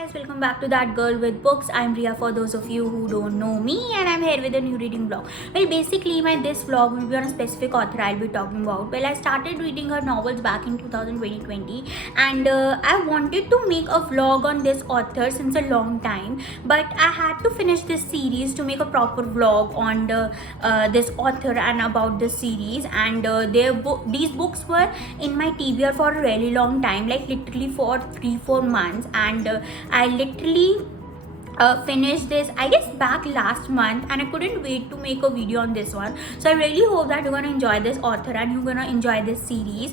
guys, welcome back to That Girl with Books. I'm Ria for those of you who don't know me, and I'm here with a new reading vlog. Well, basically, this vlog will be on a specific author I'll be talking about. Well, I started reading her novels back in 2020, and I wanted to make a vlog on this author since a long time, but I had to finish this series to make a proper vlog on this author and about this series. And these books were in my TBR for a really long time, like literally for 3-4 months, and I literally finished this I guess back last month, and I couldn't wait to make a video on this one. So I really hope that you're gonna enjoy this author and you're gonna enjoy this series.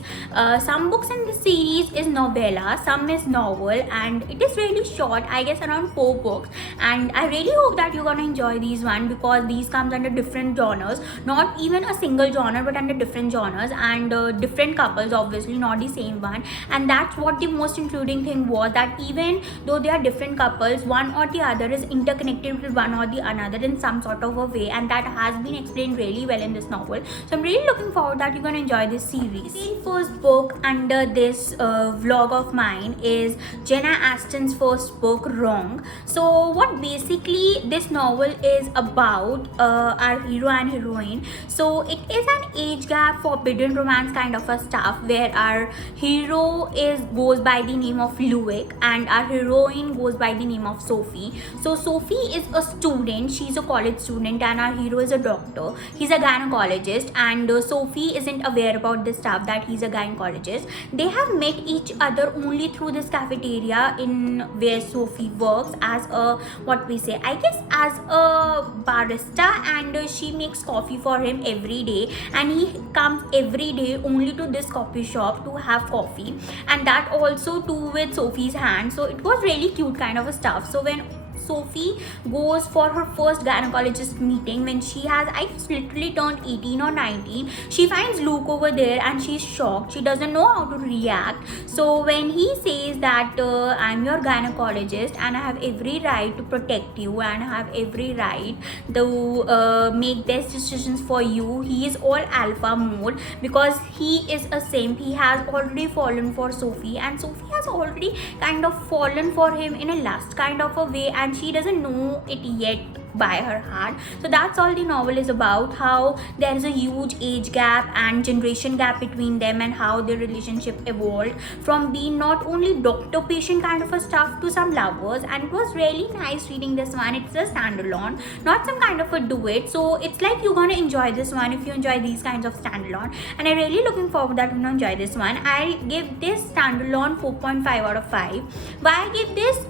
Some books in this series is novella, some is novel, and it is really short, I guess around 4 books, and I really hope that you're gonna enjoy these one because these comes under different genres, not even a single genre but under different genres, and different couples, obviously not the same one. And that's what the most including thing was, that even though they are different couples, one or the other is interconnected with one or the another in some sort of a way, and that has been explained really well in this novel. So I'm really looking forward that you're going to enjoy this series. The first book under this vlog of mine is Jenna Aston's first book, Wrong. So what basically this novel is about, our hero and heroine. So it is an age gap, forbidden romance kind of a stuff, where our hero goes by the name of Luik and our heroine goes by the name of Sophie. So Sophie is a student, she's a college student, and our hero is a doctor. He's a gynecologist, and Sophie isn't aware about this stuff that he's a gynecologist. They have met each other only through this cafeteria in where Sophie works as a, what we say, I guess as a barista, and she makes coffee for him every day, and he comes every day only to this coffee shop to have coffee, and that also too with Sophie's hand. So it was really cute kind of a stuff. So when Sophie goes for her first gynecologist meeting, when she has, I literally turned 18 or 19, she finds Luke over there and she's shocked. She doesn't know how to react. So when he says that I'm your gynecologist and I have every right to protect you and I have every right to make best decisions for you, he is all alpha mode because he is a simp. He has already fallen for Sophie, and Sophie has already kind of fallen for him in a lust kind of a way, and she doesn't know it yet by her heart. So that's all the novel is about, how there is a huge age gap and generation gap between them, and how their relationship evolved from being not only doctor patient kind of a stuff to some lovers. And it was really nice reading this one. It's a standalone, not some kind of a duet, so it's like you're gonna enjoy this one if you enjoy these kinds of standalone, and I'm really looking forward that you're gonna enjoy this one. I give this standalone 4.5 out of 5. Why I give this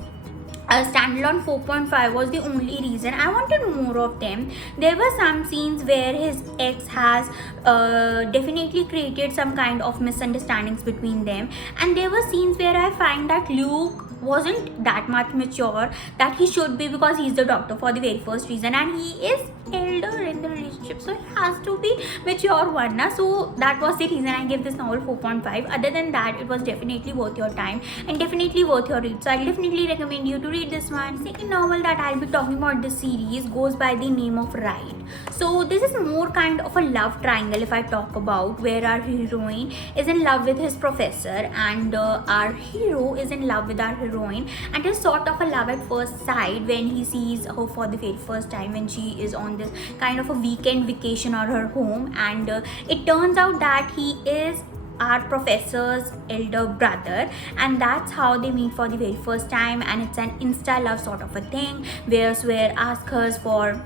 a standalone 4.5 was the only reason I wanted more of them. There were some scenes where his ex has definitely created some kind of misunderstandings between them, and there were scenes where I find that Luke wasn't that much mature that he should be, because he's the doctor for the very first reason, and he is elder in the relationship, so he has to be mature one na. So that was the reason I gave this novel 4.5. Other than that, it was definitely worth your time and definitely worth your read, so I definitely recommend you to read this one. Second novel that I'll be talking about this series goes by the name of Ride. So this is more kind of a love triangle if I talk about, where our heroine is in love with his professor, and our hero is in love with our heroine, and it's sort of a love at first sight when he sees her for the very first time when she is on this kind of a weekend vacation or her home, and it turns out that he is our professor's elder brother, and that's how they meet for the very first time. And it's an insta love sort of a thing, where Swear asks her for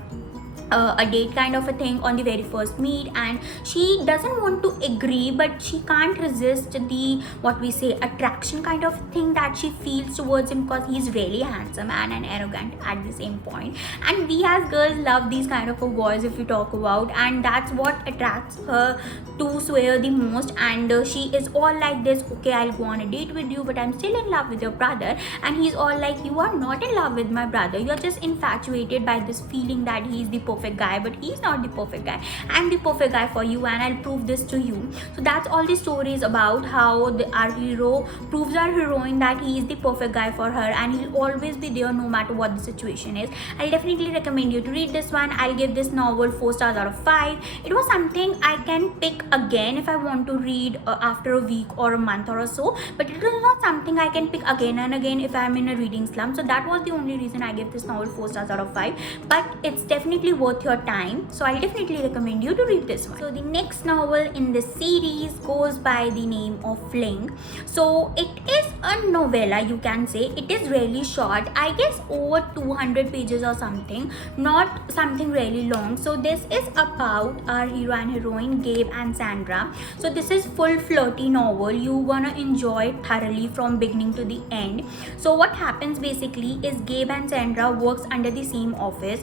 a date kind of a thing on the very first meet, and she doesn't want to agree, but she can't resist the, what we say, attraction kind of thing that she feels towards him, because he's really handsome and arrogant at the same point. And we as girls love these kind of a boys if we talk about, and that's what attracts her to Swear the most. And she is all like this, okay, I'll go on a date with you, but I'm still in love with your brother. And he's all like, you are not in love with my brother, you're just infatuated by this feeling that he's the perfect perfect guy, but he's not the perfect guy. I'm the perfect guy for you, and I'll prove this to you. So that's all the story is about, how our hero proves our heroine that he is the perfect guy for her, and he'll always be there no matter what the situation is. I'll definitely recommend you to read this one. I'll give this novel 4 stars out of 5. It was something I can pick again if I want to read after a week or a month or so, but it was not something I can pick again and again if I'm in a reading slump. So that was the only reason I gave this novel 4 stars out of 5. But it's definitely worth your time, so I'll definitely recommend you to read this one. So the next novel in this series goes by the name of Fling. So it is a novella, you can say. It is really short, I guess over 200 pages or something, not something really long. So this is about our hero and heroine, Gabe and Sandra. So this is full flirty novel. You gonna enjoy it thoroughly from beginning to the end. So what happens basically is Gabe and Sandra works under the same office.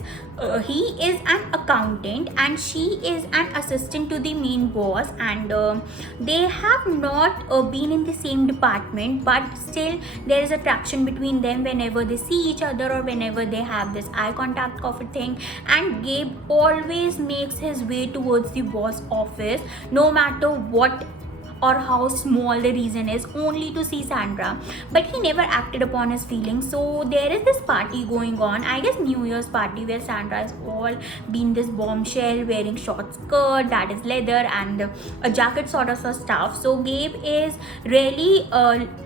He is an accountant and she is an assistant to the main boss, and they have not been in the same department, but still there is attraction between them whenever they see each other or whenever they have this eye contact of a thing. And Gabe always makes his way towards the boss office, no matter what or how small the reason is, only to see Sandra. But he never acted upon his feelings. So there is this party going on, I guess New Year's party, where Sandra is all been this bombshell wearing short skirt that is leather and a jacket sort of stuff. So Gabe is really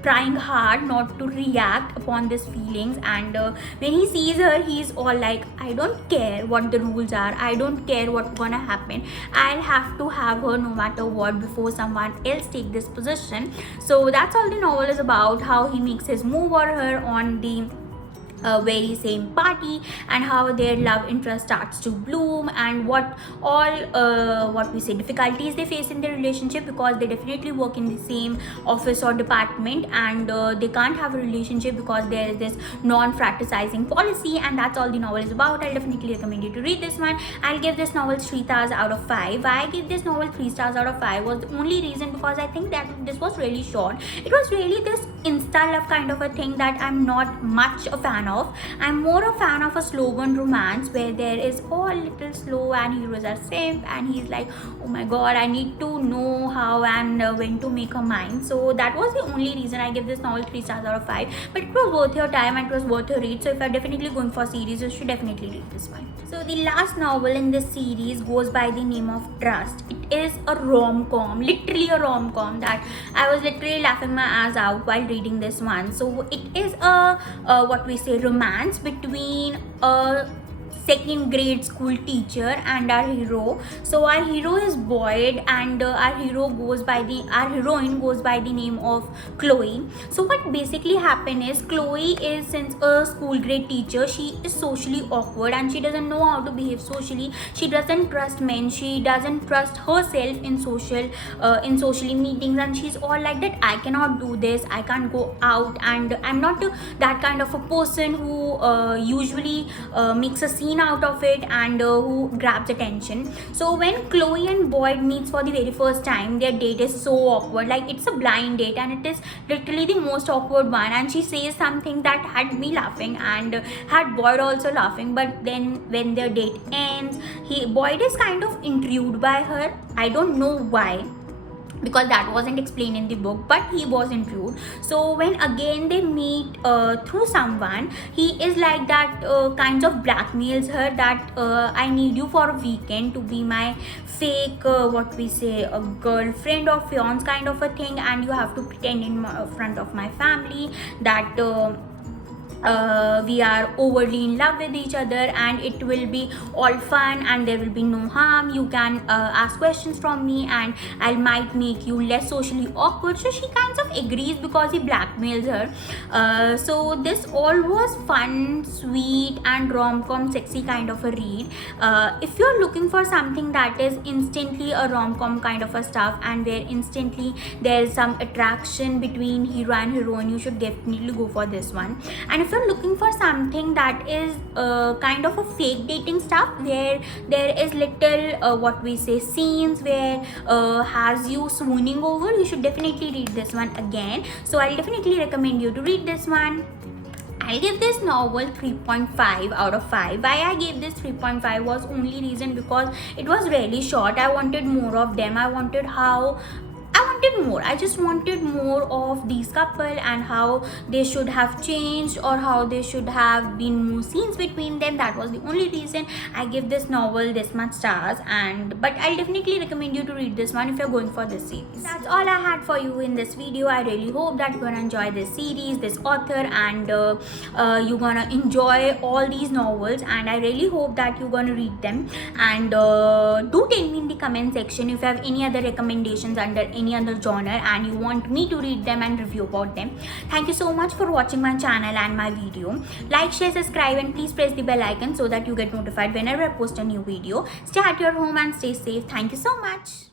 trying hard not to react upon these feelings, and when he sees her, he's all like, I don't care what the rules are, I don't care what's gonna happen, I'll have to have her no matter what before someone else take this position. So that's all the novel is about, how he makes his move or her on the very same party, and how their love interest starts to bloom, and what all what we say difficulties they face in their relationship, because they definitely work in the same office or department, and they can't have a relationship because there is this non-fraternizing policy. And that's all the novel is about. I'll definitely recommend you to read this one. I'll give this novel 3 stars out of 5. Why I give this novel 3 stars out of 5 was the only reason because I think that this was really short. It was really this insta love kind of a thing that I'm not much a fan of. I'm more a fan of a slow burn romance where there is all little slow and heroes are simp and he's like, oh my god, I need to know how and when to make a mind. So that was the only reason I give this novel 3 stars out of 5. But it was worth your time and it was worth your read. So if you're definitely going for a series, you should definitely read this one. So the last novel in this series goes by the name of Trust. It is a rom-com, literally a rom-com that I was literally laughing my ass out while reading this one. So it is a what we say romance between a second grade school teacher and our hero. So our hero is Boyd, and our heroine goes by the name of Chloe. So what basically happened is, Chloe is, since a school grade teacher, she is socially awkward and she doesn't know how to behave socially. She doesn't trust men, she doesn't trust herself in socially meetings, and she's all like that, I cannot do this, I can't go out, and I'm not that kind of a person who usually makes a scene out of it and who grabs attention. So when Chloe and Boyd meets for the very first time, their date is so awkward, like it's a blind date and it is literally the most awkward one, and she says something that had me laughing and had Boyd also laughing. But then when their date ends, Boyd is kind of intrigued by her. I don't know why, because that wasn't explained in the book, but he was intrigued. So when again they meet through someone, he is like that, kinds of blackmails her that I need you for a weekend to be my fake what we say a girlfriend or fiance kind of a thing, and you have to pretend in front of my family that we are overly in love with each other, and it will be all fun and there will be no harm. You can ask questions from me and I might make you less socially awkward. So she kind of agrees because he blackmails her. So this all was fun, sweet and rom-com sexy kind of a read. If you're looking for something that is instantly a rom-com kind of a stuff and where instantly there is some attraction between hero and heroine, you should definitely go for this one. And if you're looking for something that is kind of a fake dating stuff where there is little what we say scenes where has you swooning over, you should definitely read this one again. So I'll definitely recommend you to read this one. I give this novel 3.5 out of 5. Why I gave this 3.5 was only reason because it was really short. I wanted more of them. I wanted more. I just wanted more of these couple and how they should have changed or how they should have been more scenes between them. That was the only reason I give this novel this much stars. But I'll definitely recommend you to read this one if you're going for this series. That's all I had for you in this video. I really hope that you're gonna enjoy this series, this author, and you're gonna enjoy all these novels, and I really hope that you're gonna read them. And do tell me in the comment section if you have any other recommendations under any other genre and you want me to read them and review about them. Thank you so much for watching my channel and my video. Like, share, subscribe, and please press the bell icon so that you get notified whenever I post a new video. Stay at your home and stay safe. Thank you so much.